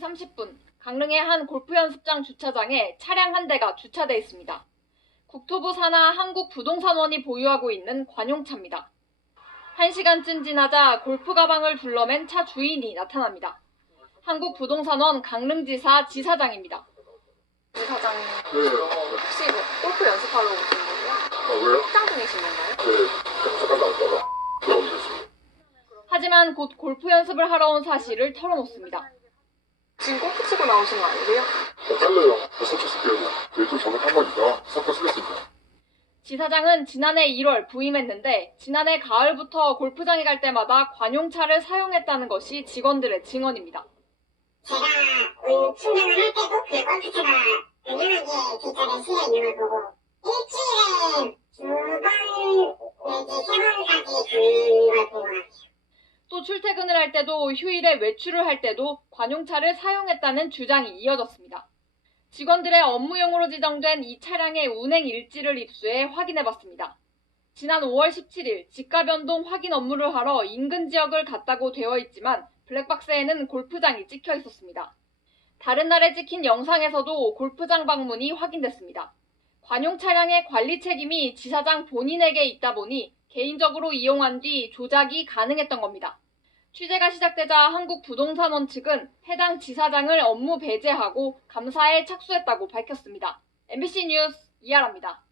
30분 강릉의 한 골프 연습장 주차장에 차량 한 대가 주차돼 있습니다. 국토부 산하 한국부동산원이 보유하고 있는 관용차입니다. 1시간쯤 지나자 골프 가방을 둘러맨 차 주인이 나타납니다. 한국부동산원 강릉지사 지사장입니다. 지사장님 네. 혹시 뭐 골프 연습하러 오신 거예요? 아, 왜요? 확장 중이신 건가요? 네, 잠깐 나왔다가 들어오겠습니다. 하지만 곧 골프 연습을 하러 온 사실을 털어놓습니다. 나오신 거 아니세요? 어, 석초 쓸게요. 내일 또 저녁 한 번이다. 석고 쓰겠습니다. 지사장은 지난해 1월 부임했는데 지난해 가을부터 골프장에 갈 때마다 관용차를 사용했다는 것이 직원들의 증언입니다. 제가 음, 충전을 할 때도 그 골프차가 은연하게 뒷자리에 실려 있는 걸 보고 또 출퇴근을 할 때도 휴일에 외출을 할 때도 관용차를 사용했다는 주장이 이어졌습니다. 직원들의 업무용으로 지정된 이 차량의 운행 일지를 입수해 확인해봤습니다. 지난 5월 17일 직가 변동 확인 업무를 하러 인근 지역을 갔다고 되어 있지만 블랙박스에는 골프장이 찍혀 있었습니다. 다른 날에 찍힌 영상에서도 골프장 방문이 확인됐습니다. 관용 차량의 관리 책임이 지사장 본인에게 있다 보니 개인적으로 이용한 뒤 조작이 가능했던 겁니다. 취재가 시작되자 한국부동산원 측은 해당 지사장을 업무 배제하고 감사에 착수했다고 밝혔습니다. MBC 뉴스 이하라입니다.